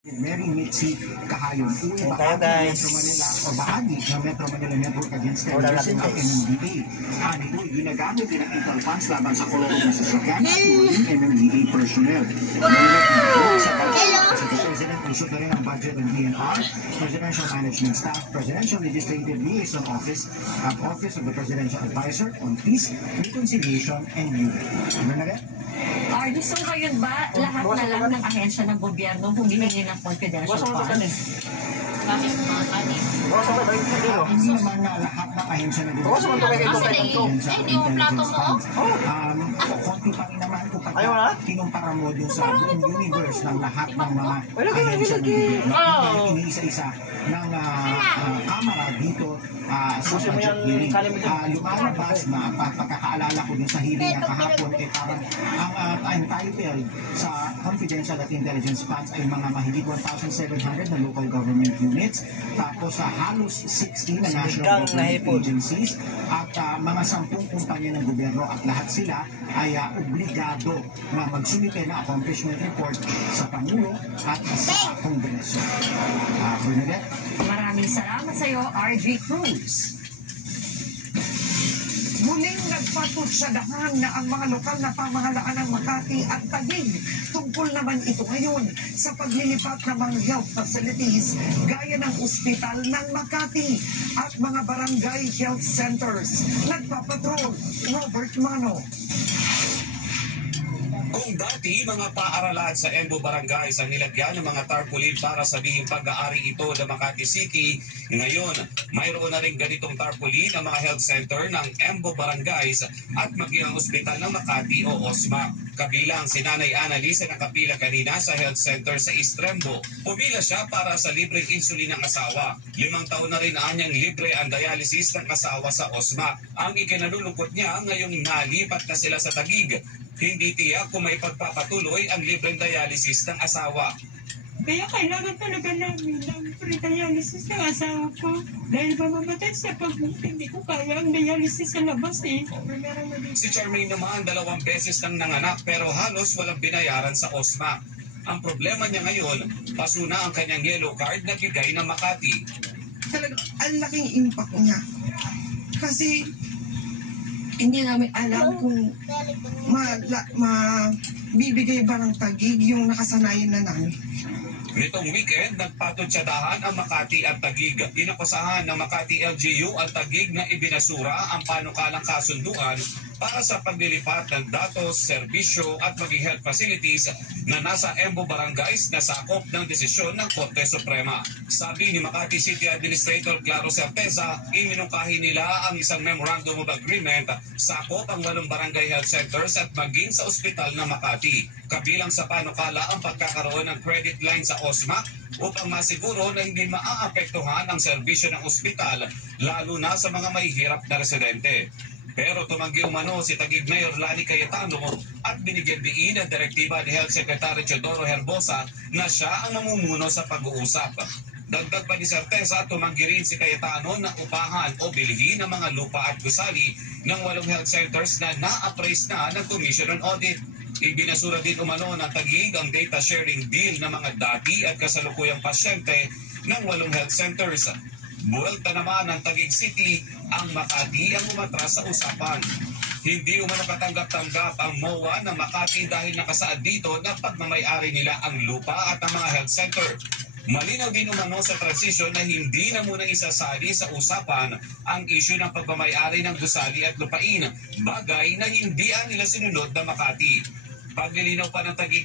Mary Mitzi Kahayon, uwi bahagi ng Metro Manila o bahagi ng Metro Manila Network Against Terrorism ng MMDA. Ito ginagamit din ang intel funds laban sa koloro ng sasakyan at mga MMDA personnel. Sa President, issued na rin ang budget ng DNR, Presidential Management Staff, Presidential Legislative Liaison Office, at Office of the Presidential Advisor on Peace, Reconciliation, and Unity. Ano na rin? Gusto mo yun ba lahat na lang ng ahensya ng gobyerno humihingi ng confidential funds? Bakit mga kanin? Hindi naman na lahat ng ahensya ng gobyerno. Hindi yung plato mo? Konti pa rin naman kung kinumpara mo dun sa buong universe ng lahat ng mga ahensya ng gobyerno. Iniisa-isa ng kamera dito sa budget hearing. Lumalabas na pagkakaalala ko dun sa hearing na kahapon parang ang title sa confidential at intelligence funds ay mga mahigit 1,700 na local government units, tapos sa halos 60 na national government agencies at mga 10 kumpanya ng gobyerno, at lahat sila ay obligado na magsumite na accomplishment report sa Pangulo at sa Kongreso. Bernadette? Maraming salamat sa iyo, RG Cruz. Muling nagpatutsadahan na ang mga lokal na pamahalaan ng Makati at Taguig. Tungkol naman ito ngayon sa paglilipat ng mga health facilities gaya ng ospital ng Makati at mga barangay health centers. Nagpapatrol, Robert Mano. Kung dati, mga paaralan sa Embo Barangay ang nilagyan ng mga tarpaulin para sabihing pag-aari ito ng Makati City, ngayon, mayroon na rin ganitong tarpaulin ng mga health center ng Embo Barangays at maging ang ospital ng Makati o OSMA. Kabilang si Nanay Annalisa na kapila kanina sa health center sa Estrembo. Pumila siya para sa libreng insulin ng asawa. 5 taon na rin anyang libre ang dialysis ng asawa sa OSMA. Ang ikinalulungkot niya, ngayong nalipat na sila sa Taguig. Hindi tiyak kung may pagpapatuloy ang libreng dialysis ng asawa. Kaya kailangan talaga namin ng pre-dialysis ng asawa ko. Dahil mamamatay siya pag hindi ko kaya ang dialysis sa labas eh. Si Charmaine naman 2 beses nang nanganak pero halos walang binayaran sa OSMA. Ang problema niya ngayon, paso na ang kanyang yellow card na bigay ng Makati. Talagang ang laking impact niya. Kasi hindi namin alam kung mabibigay ba ng Taguig yung nakasanayan na namin. Nitong weekend, nagpatutsadahan ang Makati at Taguig. Inakusahan ng Makati LGU ang Taguig na ibinasura ang panukalang kasunduan para sa paglilipat ng datos, serbisyo at maging health facilities na nasa Embo Barangays na sakop ng desisyon ng Korte Suprema. Sabi ni Makati City Administrator Claro Certeza, iminungkahi nila ang isang Memorandum of Agreement sakop ang 8 barangay health centers at maging sa ospital ng Makati. Kabilang sa panukala ang pagkakaroon ng credit line sa OSMA upang masiguro na hindi maaapektuhan ang serbisyo ng ospital lalo na sa mga mahihirap na residente. Pero tumanggi umano si Taguig Mayor Lani Cayetano at binigyan diin ang direktiba ni Health Secretary Teodoro Herbosa na siya ang namumuno sa pag-uusap. Dagdag pa ni Certeza, tumanggi rin si Cayetano na upahan o bilhin ng mga lupa at gusali ng 8 health centers na na-appraise na ng Commission on Audit. Ibinasura din umano ng Taguig ang data sharing deal ng mga dati at kasalukuyang pasyente ng 8 health centers. Buwelta naman ng Taguig City, ang Makati ang umatras sa usapan. Hindi umano katanggap-tanggap ang MOA ng Makati dahil nakasaad dito na pagmamayari nila ang lupa at ang mga health center. Malinaw din umano sa transition na hindi na muna isasali sa usapan ang issue ng pagmamayari ng gusali at lupain, bagay na hindi nila sinunod ng Makati. Paglilinaw pa ng Taguig